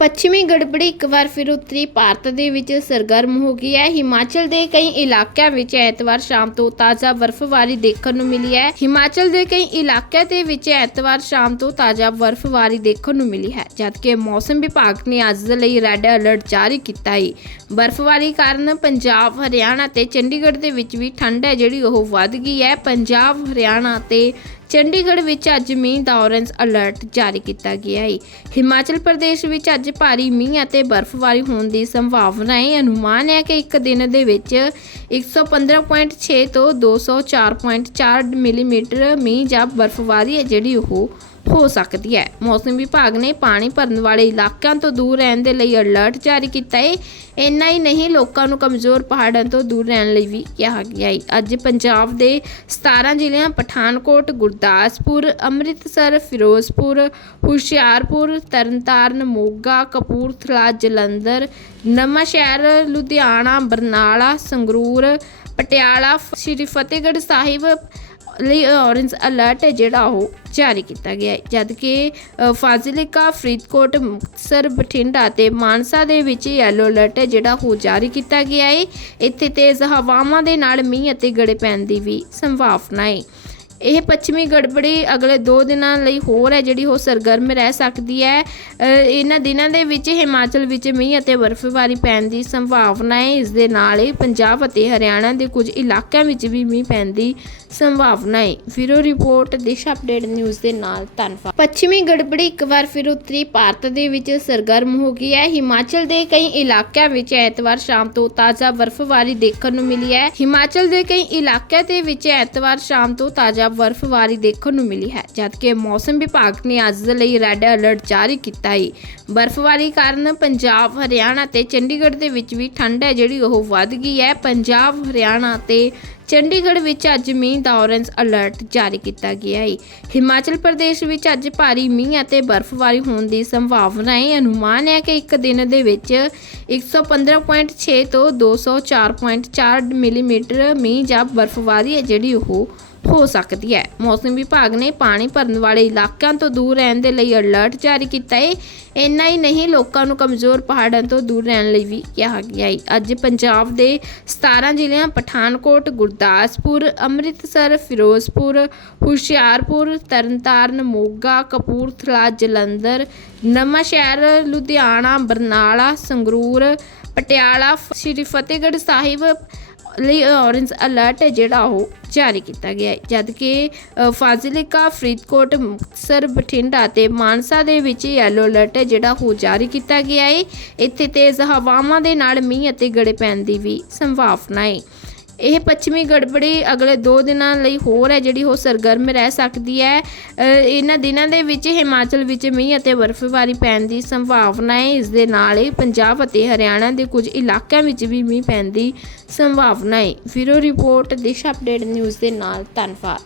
ਪੱਛਮੀ ਗੜਬੜੀ ਇੱਕ ਵਾਰ ਫਿਰ ਉੱਤਰੀ ਭਾਰਤ ਦੇ ਵਿੱਚ ਸਰਗਰਮ ਹੋ ਗਈ ਹੈ। ਹਿਮਾਚਲ ਦੇ ਕਈ ਇਲਾਕਿਆਂ ਵਿੱਚ ਐਤਵਾਰ ਸ਼ਾਮ ਤੋਂ ਤਾਜ਼ਾ ਬਰਫ਼ਬਾਰੀ ਦੇਖਣ ਨੂੰ ਮਿਲੀ ਹੈ। ਹਿਮਾਚਲ ਦੇ ਕਈ ਇਲਾਕਿਆਂ ਦੇ ਵਿੱਚ ਐਤਵਾਰ ਸ਼ਾਮ ਤੋਂ ਤਾਜ਼ਾ ਬਰਫ਼ਬਾਰੀ ਦੇਖਣ ਨੂੰ ਮਿਲੀ ਹੈ, ਜਦਕਿ ਮੌਸਮ ਵਿਭਾਗ ਨੇ ਅੱਜ ਦੇ ਲਈ ਰੈੱਡ ਅਲਰਟ ਜਾਰੀ ਕੀਤਾ ਹੈ। ਬਰਫ਼ਬਾਰੀ ਕਾਰਨ ਪੰਜਾਬ, ਹਰਿਆਣਾ ਤੇ ਚੰਡੀਗੜ੍ਹ ਦੇ ਵਿੱਚ ਵੀ ਠੰਡ ਹੈ, ਜਿਹੜੀ ਉਹ ਵੱਧ ਗਈ ਹੈ। ਪੰਜਾਬ, ਹਰਿਆਣਾ ਤੇ ਚੰਡੀਗੜ੍ਹ ਵਿੱਚ ਅੱਜ ਮੀਂਹ ਦਾ ਔਰੇਂਜ ਅਲਰਟ ਜਾਰੀ ਕੀਤਾ ਗਿਆ ਹੈ ਹਿਮਾਚਲ ਪ੍ਰਦੇਸ਼ ਵਿੱਚ ਅੱਜ ਭਾਰੀ ਮੀਂਹ ਅਤੇ ਬਰਫ਼ਬਾਰੀ ਹੋਣ ਦੀ ਸੰਭਾਵਨਾ ਹੈ ਅਨੁਮਾਨ ਹੈ ਕਿ ਇੱਕ ਦਿਨ ਦੇ ਵਿੱਚ 115.6 ਤੋਂ 204.4 ਮਿਲੀਮੀਟਰ ਮੀਂਹ ਜਾਂ ਬਰਫ਼ਬਾਰੀ ਹੈ ਜਿਹੜੀ ਉਹ ਹੋ ਸਕਦੀ ਹੈ। ਮੌਸਮ ਵਿਭਾਗ ਨੇ ਪਾਣੀ ਭਰਨ ਵਾਲੇ ਇਲਾਕਿਆਂ ਤੋਂ ਦੂਰ ਰਹਿਣ ਦੇ ਲਈ ਅਲਰਟ ਜਾਰੀ ਕੀਤਾ ਹੈ ਇੰਨਾ ਹੀ ਨਹੀਂ, ਲੋਕਾਂ ਨੂੰ ਕਮਜ਼ੋਰ ਪਹਾੜਾਂ ਤੋਂ ਦੂਰ ਰਹਿਣ ਲਈ ਵੀ ਕਿਹਾ ਗਿਆ ਹੈ ਅੱਜ ਪੰਜਾਬ ਦੇ 17 ਜ਼ਿਲ੍ਹਿਆਂ, ਪਠਾਨਕੋਟ, ਗੁਰਦਾਸਪੁਰ, ਅੰਮ੍ਰਿਤਸਰ, ਫਿਰੋਜ਼ਪੁਰ, ਹੁਸ਼ਿਆਰਪੁਰ, ਤਰਨਤਾਰਨ, ਮੋਗਾ, ਕਪੂਰਥਲਾ, ਜਲੰਧਰ, ਨਵਾਂਸ਼ਹਿਰ, ਲੁਧਿਆਣਾ, ਬਰਨਾਲਾ, ਸੰਗਰੂਰ, ਪਟਿਆਲਾ ਸ਼੍ਰੀ ਫਤਿਹਗੜ੍ਹ ਸਾਹਿਬ ਲਈ ਔਰੇਂਜ ਅਲਰਟ ਹੈ ਜਿਹੜਾ ਉਹ ਜਾਰੀ ਕੀਤਾ ਗਿਆ ਹੈ। ਜਦ ਕਿ ਫਾਜ਼ਿਲਕਾ, ਫਰੀਦਕੋਟ, ਮੁਕਤਸਰ, ਬਠਿੰਡਾ ਤੇ ਮਾਨਸਾ ਦੇ ਵਿੱਚ ਯੈਲੋ ਅਲਰਟ ਹੈ ਜਿਹੜਾ ਉਹ ਜਾਰੀ ਕੀਤਾ ਗਿਆ ਹੈ। ਇੱਥੇ ਤੇਜ਼ ਹਵਾਵਾਂ ਦੇ ਨਾਲ ਮੀਂਹ ਅਤੇ ਗੜੇ ਪੈਣ ਦੀ ਵੀ ਸੰਭਾਵਨਾ ਹੈ। ਇਹ ਪੱਛਮੀ ਗੜਬੜੀ ਅਗਲੇ 2 ਦਿਨਾਂ ਲਈ ਹੋਰ ਹੈ, ਜਿਹੜੀ ਉਹ ਸਰਗਰਮ ਰਹਿ ਸਕਦੀ ਹੈ। ਇਹਨਾਂ ਦਿਨਾਂ ਦੇ ਵਿੱਚ ਹਿਮਾਚਲ ਵਿੱਚ ਮੀਂਹ ਅਤੇ ਬਰਫ਼ਬਾਰੀ ਪੈਣ ਦੀ ਸੰਭਾਵਨਾ ਹੈ। ਇਸ ਦੇ ਨਾਲ ਹੀ ਪੰਜਾਬ ਅਤੇ ਹਰਿਆਣਾ ਦੇ ਕੁਝ ਇਲਾਕਿਆਂ ਵਿੱਚ ਵੀ ਮੀਂਹ ਪੈਣ ਦੀ ਸੰਭਾਵਨਾ ਹੈ। ਫਿਰੋ ਰਿਪੋਰਟ, ਦਿਸ਼ ਅਪਡੇਟ ਨਿਊਜ਼ ਦੇ ਨਾਲ ਧੰਨਵਾਦ। ਪੱਛਮੀ ਗੜਬੜੀ ਇੱਕ ਵਾਰ ਫਿਰ ਉੱਤਰੀ ਭਾਰਤ ਦੇ ਵਿੱਚ ਸਰਗਰਮ ਹੋ ਗਈ ਹੈ। ਹਿਮਾਚਲ ਦੇ ਕਈ ਇਲਾਕਿਆਂ ਵਿੱਚ ਐਤਵਾਰ ਸ਼ਾਮ ਤੋਂ ਤਾਜ਼ਾ ਬਰਫ਼ਬਾਰੀ ਦੇਖਣ ਨੂੰ ਮਿਲੀ ਹੈ। ਹਿਮਾਚਲ ਦੇ ਕਈ ਇਲਾਕਿਆਂ ਦੇ ਵਿੱਚ ਐਤਵਾਰ ਸ਼ਾਮ ਤੋਂ ਤਾਜ਼ਾ ਬਰਫ਼ਬਾਰੀ ਦੇਖਣ ਨੂੰ ਮਿਲੀ ਹੈ, ਜਦਕਿ ਮੌਸਮ ਵਿਭਾਗ ਨੇ ਅੱਜ ਦੇ ਲਈ ਰੈੱਡ ਅਲਰਟ ਜਾਰੀ ਕੀਤਾ ਹੈ। ਬਰਫ਼ਬਾਰੀ ਕਾਰਨ ਪੰਜਾਬ, ਹਰਿਆਣਾ ਤੇ ਚੰਡੀਗੜ੍ਹ ਦੇ ਵਿੱਚ ਵੀ ਠੰਡ ਹੈ, ਜਿਹੜੀ ਉਹ ਵੱਧ ਗਈ ਹੈ। ਪੰਜਾਬ, ਹਰਿਆਣਾ ਤੇ ਚੰਡੀਗੜ੍ਹ ਵਿੱਚ ਅੱਜ ਮੀਂਹ ਦਾ ਔਰੰਜ ਅਲਰਟ ਜਾਰੀ ਕੀਤਾ ਗਿਆ ਹੈ। ਹਿਮਾਚਲ ਪ੍ਰਦੇਸ਼ ਵਿੱਚ ਅੱਜ ਭਾਰੀ ਮੀਂਹ ਅਤੇ ਬਰਫ਼ਬਾਰੀ ਹੋਣ ਦੀ ਸੰਭਾਵਨਾ ਹੈ। ਅਨੁਮਾਨ ਹੈ ਕਿ ਇੱਕ ਦਿਨ ਦੇ ਵਿੱਚ 115.6 ਤੋਂ 204.4 ਮਿਲੀਮੀਟਰ ਮੀਂਹ ਜਾਂ ਬਰਫ਼ਬਾਰੀ ਹੈ, ਜਿਹੜੀ ਉਹ ਹੋ ਸਕਦੀ ਹੈ। ਮੌਸਮ ਵਿਭਾਗ ਨੇ ਪਾਣੀ ਭਰਨ ਵਾਲੇ ਇਲਾਕਿਆਂ ਤੋਂ ਦੂਰ ਰਹਿਣ ਦੇ ਲਈ ਅਲਰਟ ਜਾਰੀ ਕੀਤਾ ਹੈ ਇੰਨਾ ਹੀ ਨਹੀਂ, ਲੋਕਾਂ ਨੂੰ ਕਮਜ਼ੋਰ ਪਹਾੜਾਂ ਤੋਂ ਦੂਰ ਰਹਿਣ ਲਈ ਵੀ ਕਿਹਾ ਗਿਆ ਹੈ ਅੱਜ ਪੰਜਾਬ ਦੇ 17 ਜ਼ਿਲ੍ਹਿਆਂ, ਪਠਾਨਕੋਟ, ਗੁਰਦਾਸਪੁਰ, ਅੰਮ੍ਰਿਤਸਰ, ਫਿਰੋਜ਼ਪੁਰ, ਹੁਸ਼ਿਆਰਪੁਰ, ਤਰਨਤਾਰਨ, ਮੋਗਾ, ਕਪੂਰਥਲਾ, ਜਲੰਧਰ, ਨਵਾਂਸ਼ਹਿਰ, ਲੁਧਿਆਣਾ, ਬਰਨਾਲਾ, ਸੰਗਰੂਰ, ਪਟਿਆਲਾ ਸ਼੍ਰੀ ਫਤਿਹਗੜ੍ਹ ਸਾਹਿਬ ਲਈ ਔਰੇਂਜ ਅਲਰਟ ਜਿਹੜਾ ਉਹ ਜਾਰੀ ਕੀਤਾ ਗਿਆ ਹੈ। ਜਦ ਕਿ ਫਾਜ਼ਿਲਕਾ, ਫਰੀਦਕੋਟ, ਮੁਕਤਸਰ, ਬਠਿੰਡਾ ਤੇ ਮਾਨਸਾ ਦੇ ਵਿੱਚ ਯੈਲੋ ਅਲਰਟ ਹੈ ਜਿਹੜਾ ਉਹ ਜਾਰੀ ਕੀਤਾ ਗਿਆ ਹੈ। ਇੱਥੇ ਤੇਜ਼ ਹਵਾਵਾਂ ਦੇ ਨਾਲ ਮੀਂਹ ਅਤੇ ਗੜੇ ਪੈਣ ਦੀ ਵੀ ਸੰਭਾਵਨਾ ਹੈ। ਇਹ ਪੱਛਮੀ ਗੜਬੜੀ ਅਗਲੇ 2 ਦਿਨਾਂ ਲਈ ਹੋਰ ਹੈ, ਜਿਹੜੀ ਉਹ ਸਰਗਰਮ ਰਹਿ ਸਕਦੀ ਹੈ। ਇਹਨਾਂ ਦਿਨਾਂ ਦੇ ਵਿੱਚ ਹਿਮਾਚਲ ਵਿੱਚ ਮੀਂਹ ਅਤੇ ਬਰਫ਼ਬਾਰੀ ਪੈਣ ਦੀ ਸੰਭਾਵਨਾ ਹੈ। ਇਸ ਦੇ ਨਾਲ ਹੀ ਪੰਜਾਬ ਅਤੇ ਹਰਿਆਣਾ ਦੇ ਕੁਝ ਇਲਾਕਿਆਂ ਵਿੱਚ ਵੀ ਮੀਂਹ ਪੈਣ ਦੀ ਸੰਭਾਵਨਾ ਹੈ। ਫਿਰੋ ਰਿਪੋਰਟ, ਦਿਸ਼ਾ ਅਪਡੇਟ ਨਿਊਜ਼ ਦੇ ਨਾਲ। ਧੰਨਵਾਦ।